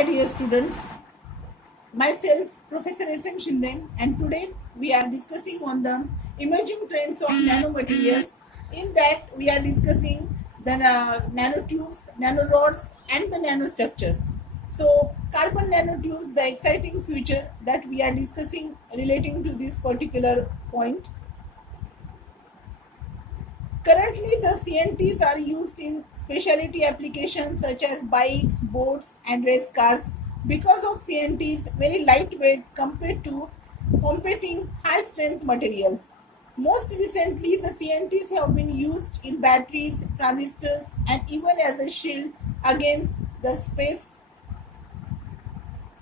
my dear students. Myself, Professor S.M. Shinde, and today we are discussing on the emerging trends of nanomaterials. In that, we are discussing the nanotubes, nanorods, and the nanostructures. So, carbon nanotubes, the exciting future that we are discussing relating to this particular point. Currently, the CNTs are used in specialty applications such as bikes, boats, and race cars because of CNTs very lightweight compared to competing high strength materials. Most recently, the CNTs have been used in batteries, transistors, and even as a shield against the space.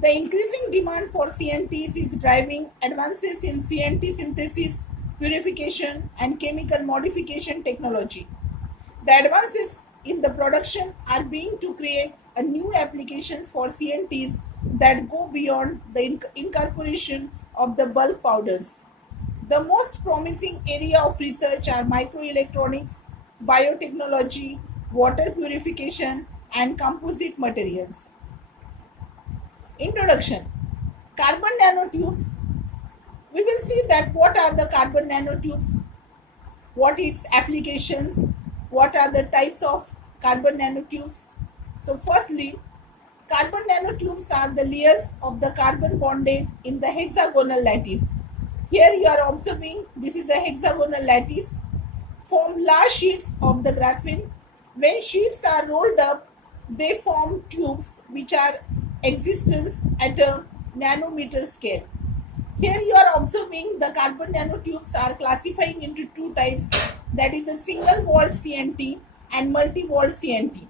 The increasing demand for CNTs is driving advances in CNT synthesis, purification, and chemical modification technology. The advances in the production are being to create a new applications for CNTs that go beyond the incorporation of the bulk powders. The most promising area of research are microelectronics, biotechnology, water purification, and composite materials. Introduction. Carbon nanotubes. We will see that what are the carbon nanotubes, what its applications, what are the types of carbon nanotubes. So firstly, carbon nanotubes are the layers of the carbon bonded in the hexagonal lattice. Here you are observing this is a hexagonal lattice form large sheets of the graphene. When sheets are rolled up, they form tubes which are existence at a nanometer scale. Here you are observing the carbon nanotubes are classifying into two types, that is the single walled CNT and multi-walled CNT.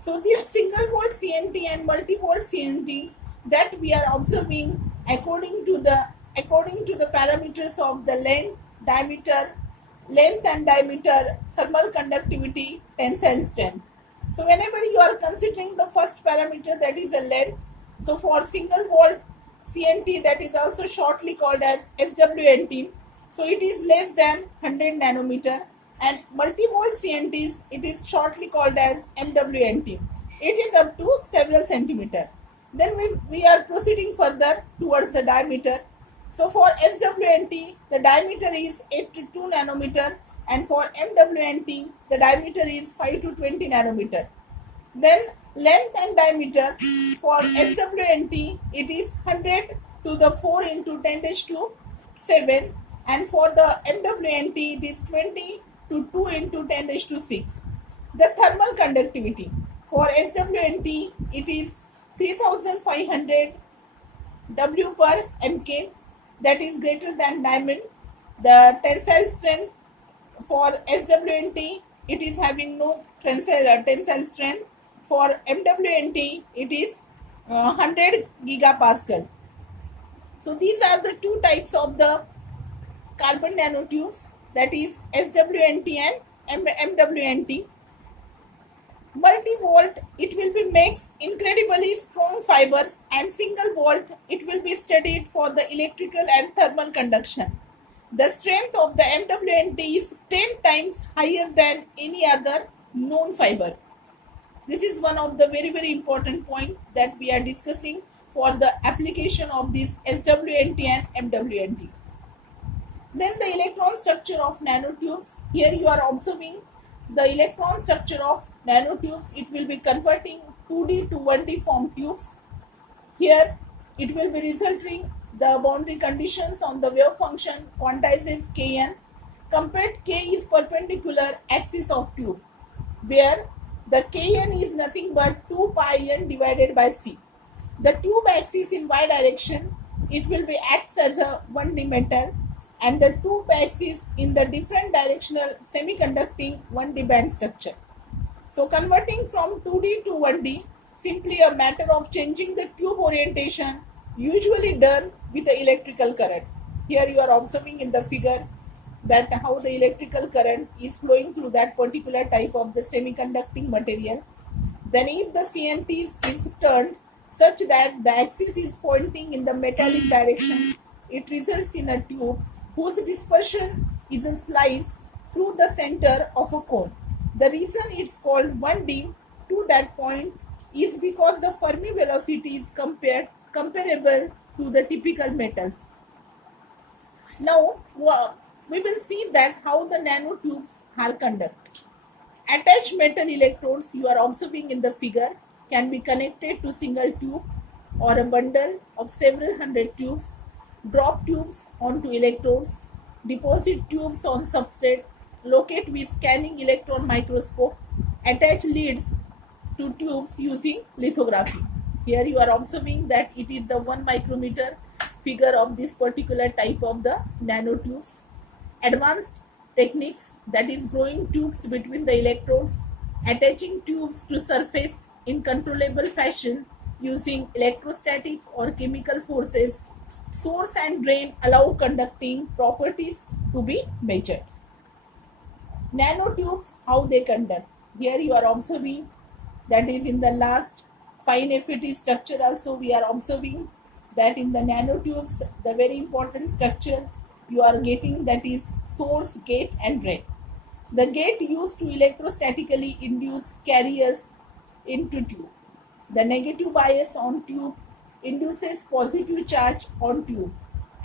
So this single walled CNT and multi-walled CNT that we are observing according to the parameters of the length and diameter, thermal conductivity, tensile strength. So whenever you are considering the first parameter, that is the length, so for single walled CNT, that is also shortly called as SWNT, so it is less than 100 nanometer, and multi-walled CNTs, it is shortly called as MWNT. It is up to several centimeter. Then we are proceeding further towards the diameter. So for SWNT, the diameter is 8 to 2 nanometer, and for MWNT, the diameter is 5 to 20 nanometer. Then length and diameter for SWNT, it is 100 to the 4 into 10 raised to 7, and for the MWNT, it is 20 to 2 into 10 raised to 6. The thermal conductivity for SWNT, it is 3500 W per MK, that is greater than diamond. The tensile strength for SWNT, it is having no tensile strength. For MWNT, it is 100 gigapascal. So these are the two types of the carbon nanotubes, that is SWNT and MWNT. Multi-volt, it will be makes incredibly strong fibers, and single volt, it will be studied for the electrical and thermal conduction. The strength of the MWNT is 10 times higher than any other known fiber. This is one of the very important point that we are discussing for the application of this SWNT and MWNT. Then the electron structure of nanotubes. Here you are observing the electron structure of nanotubes. It will be converting 2D to 1D form tubes. Here it will be resulting the boundary conditions on the wave function quantizes Kn. Compared K is perpendicular axis of tube, where the Kn is nothing but 2 pi n divided by C. The tube axis in y direction, it will be acts as a 1D metal, and the tube axis in the different directional semiconducting 1D band structure. So converting from 2D to 1D, simply a matter of changing the tube orientation, usually done with the electrical current. Here you are observing in the figure that how the electrical current is flowing through that particular type of the semiconducting material. Then if the CNT is turned such that the axis is pointing in the metallic direction, it results in a tube whose dispersion is a slice through the center of a cone. The reason it's called 1D, to that point is because the Fermi velocity is comparable to the typical metals. Now we will see that how the nanotubes are conducted. Attached metal electrodes you are observing in the figure can be connected to single tube or a bundle of several hundred tubes. Drop tubes onto electrodes, deposit tubes on substrate, locate with scanning electron microscope, attach leads to tubes using lithography. Here you are observing that it is the 1 micrometer figure of this particular type of the nanotubes. Advanced techniques, that is growing tubes between the electrodes, attaching tubes to surface in controllable fashion using electrostatic or chemical forces. Source and drain allow conducting properties to be measured. Nanotubes, how they conduct. Here you are observing that is in the last fine FET structure also we are observing that in the nanotubes the very important structure you are getting, that is source, gate and drain. The gate used to electrostatically induce carriers into tube. The negative bias on tube induces positive charge on tube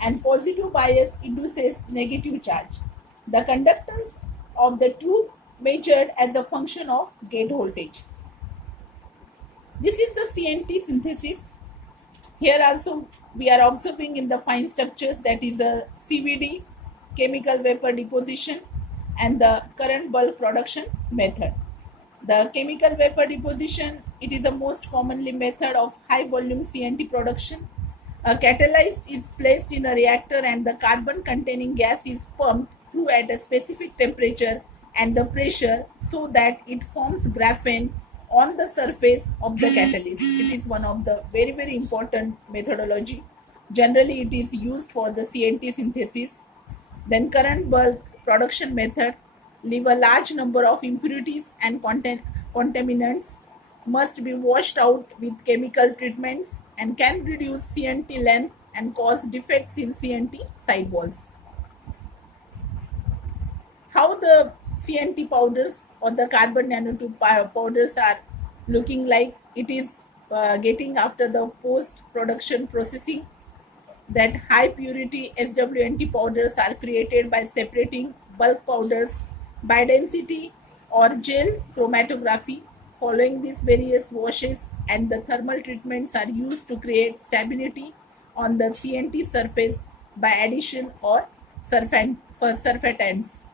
and positive bias induces negative charge. The conductance of the tube measured as a function of gate voltage. This is the CNT synthesis. Here also we are observing in the fine structures, that is the CVD, chemical vapor deposition, and the current bulk production method. The chemical vapor deposition, it is the most commonly method of high volume CNT production. A catalyst is placed in a reactor and the carbon containing gas is pumped through at a specific temperature and the pressure so that it forms graphene on the surface of the catalyst. It is one of the very important methodology. Generally it is used for the CNT synthesis. Then current bulk production method leave a large number of impurities and contaminants, must be washed out with chemical treatments and can reduce CNT length and cause defects in CNT sidewalls. How the CNT powders or the carbon nanotube powders are looking like, it is getting after the post production processing, that high purity SWNT powders are created by separating bulk powders by density or gel chromatography. Following these various washes and the thermal treatments are used to create stability on the CNT surface by addition or surfactants.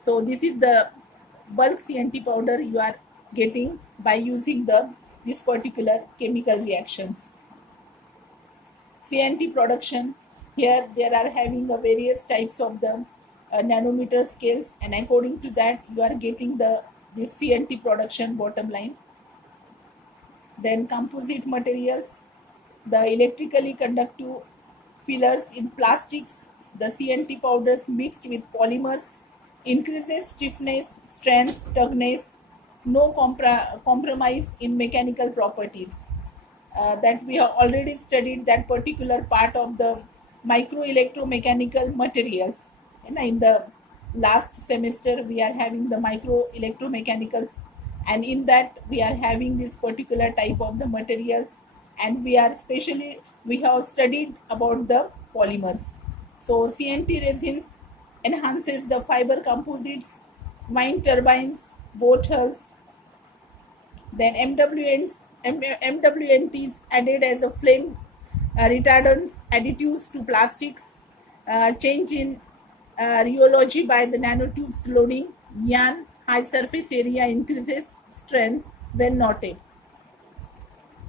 So this is the bulk CNT powder you are getting by using this particular chemical reactions. CNT production, here there are having a various types of the nanometer scales, and according to that you are getting this CNT production bottom line. Then composite materials, the electrically conductive fillers in plastics, the CNT powders mixed with polymers increases stiffness, strength, toughness, no compromise in mechanical properties. That we have already studied that particular part of the micro electromechanical materials. And in the last semester we are having the micro electromechanicals, and in that we are having this particular type of the materials, and we have studied about the polymers. So CNT resins enhances the fiber composites, wind turbines, boat hulls. Then MWNTs added as a flame retardants, additives to plastics, change in rheology by the nanotubes loading, yarn, high surface area increases strength when knotted.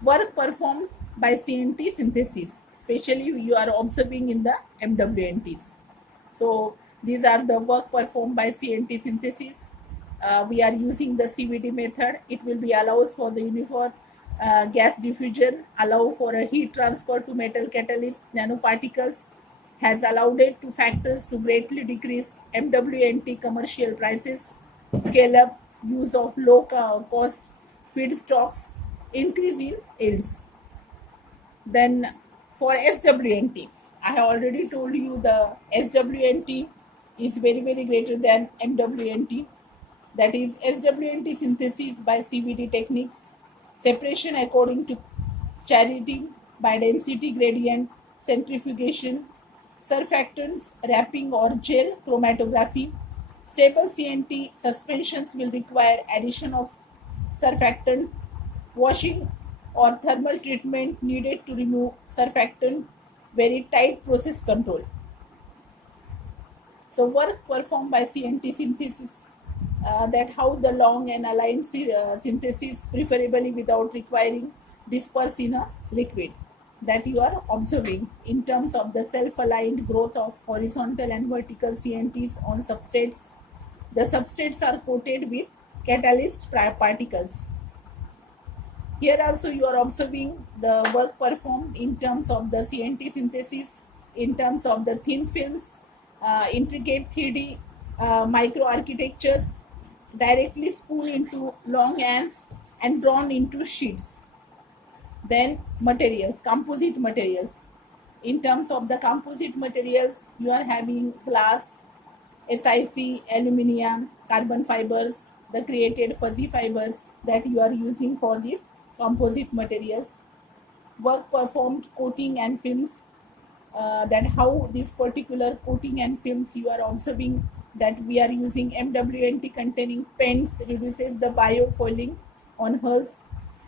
Work performed by CNT synthesis, especially you are observing in the MWNTs. So these are the work performed by CNT synthesis. We are using the CVD method. It will be allows for the uniform gas diffusion, allow for a heat transfer to metal catalyst nanoparticles, has allowed it to factors to greatly decrease MWNT commercial prices, scale up use of low cost feedstocks, increase in yields. Then for SWNT, I have already told you the SWNT is very greater than MWNT. That is SWNT synthesis by CVD techniques. separation according to charity by density gradient, centrifugation, surfactants, wrapping or gel chromatography. Stable CNT suspensions will require addition of surfactant, washing or thermal treatment needed to remove surfactant, very tight process control. So work performed by CNT synthesis, that how the long and aligned synthesis preferably without requiring disperse in a liquid, that you are observing in terms of the self-aligned growth of horizontal and vertical CNTs on substrates. The substrates are coated with catalyst particles. Here also you are observing the work performed in terms of the CNT synthesis, in terms of the thin films, intricate 3D microarchitectures directly spooled into long ends and drawn into sheets. Then materials, composite materials. In terms of the composite materials, you are having glass, SiC, aluminium, carbon fibers, the created fuzzy fibers that you are using for these composite materials. Work performed coating and films, that how this particular coating and films you are observing, that we are using MWNT containing pens reduces the biofoiling on hulls,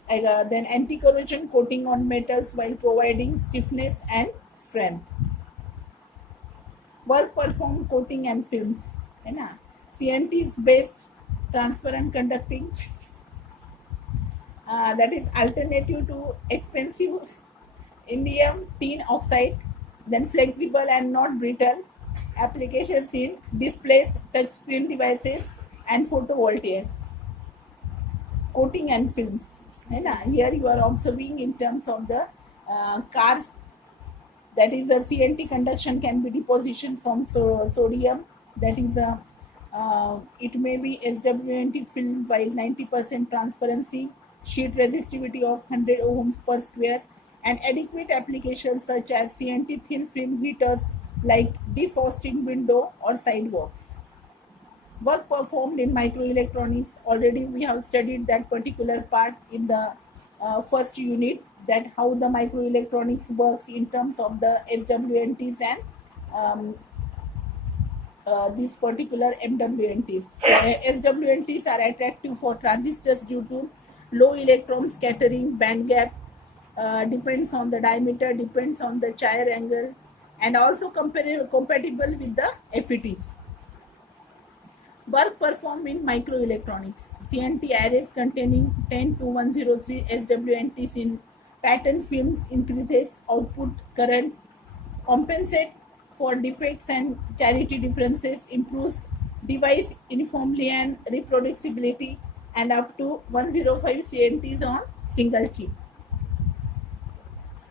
then anti-corrosion coating on metals while providing stiffness and strength. Work performed coating and films, है ना. CNT is based transparent conducting, that is alternative to expensive indium tin oxide, then flexible and not brittle. Applications in displays, touchscreen devices, and photovoltaics. Coating and films. Here you are observing in terms of the car, that is the CNT conduction can be deposition from sodium, that is it may be SWNT film while 90% transparency, sheet resistivity of 100 ohms per square, and adequate applications such as CNT thin film heaters like defrosting window or sidewalks. Work performed in microelectronics, already we have studied that particular part in the first unit, that how the microelectronics works in terms of the SWNTs and these particular MWNTs. SWNTs are attractive for transistors due to low electron scattering, band gap, depends on the diameter, depends on the Chayr angle, and also compatible with the FETs. Work performed in microelectronics. CNT arrays containing 10 to 103 SWNTs in pattern films increases output current, compensate for defects and charity differences, improves device uniformly and reproducibility, and up to 105 CNTs on single chip.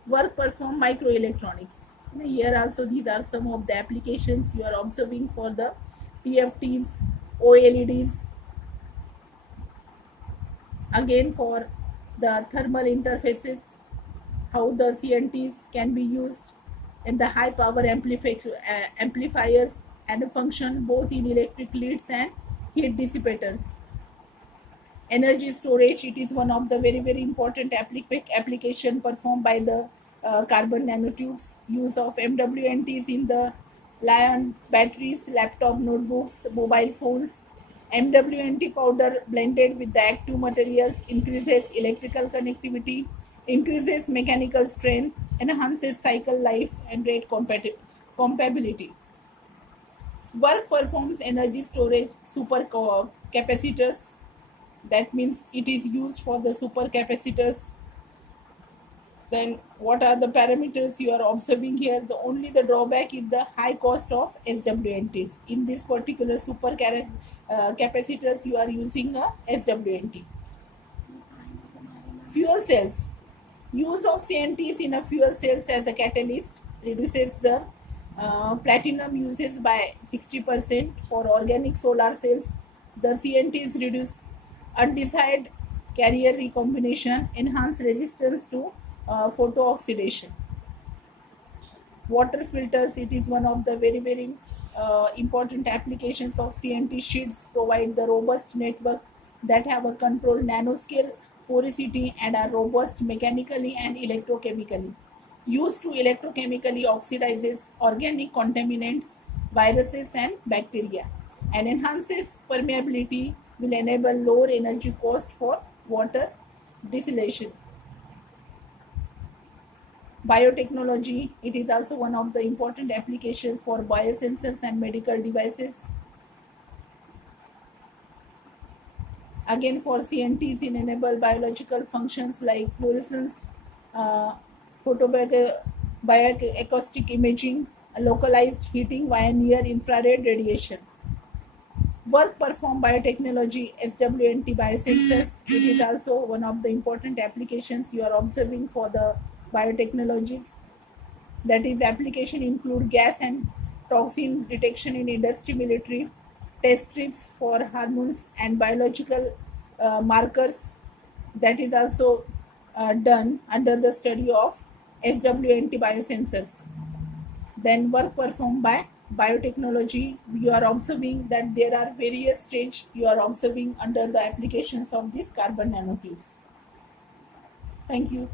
Work performed microelectronics. Here also these are some of the applications you are observing for the TFTs, OLEDs, again for the thermal interfaces, how the CNTs can be used in the high power amplifiers and function both in electric leads and heat dissipators. Energy storage, it is one of the very important application performed by the carbon nanotubes. Use of MWNTs in the Li-ion batteries, laptop, notebooks, mobile phones. MWNT powder blended with the active materials increases electrical connectivity, increases mechanical strength, enhances cycle life and rate compatibility. Work performs energy storage, super capacitors, that means it is used for the super capacitors. Then what are the parameters you are observing here? The only the drawback is the high cost of SWNTs. In this particular super capacitors you are using a SWNT. Fuel cells. Use of CNTs in a fuel cells as a catalyst reduces the platinum uses by 60%. For organic solar cells, the CNTs reduce undesired carrier recombination, enhance resistance to photo oxidation. Water filters, it is one of the very important applications of CNT sheets, provide the robust network that have a controlled nanoscale porosity and are robust mechanically and electrochemically. Used to electrochemically oxidizes organic contaminants, viruses and bacteria, and enhances permeability, will enable lower energy cost for water distillation. Biotechnology, it is also one of the important applications for biosensors and medical devices. Again, for CNTs, it enable biological functions like fluorescence, uh, bioacoustic imaging, localized heating via near infrared radiation. Work performed biotechnology, SWNT biosensors, it is also one of the important applications you are observing for the biotechnologies. That is, application include gas and toxin detection in industry, military, test strips for hormones and biological markers. That is also done under the study of SWNT biosensors. Then work performed by biotechnology, you are observing that there are various stages you are observing under the applications of these carbon nanotubes. Thank you.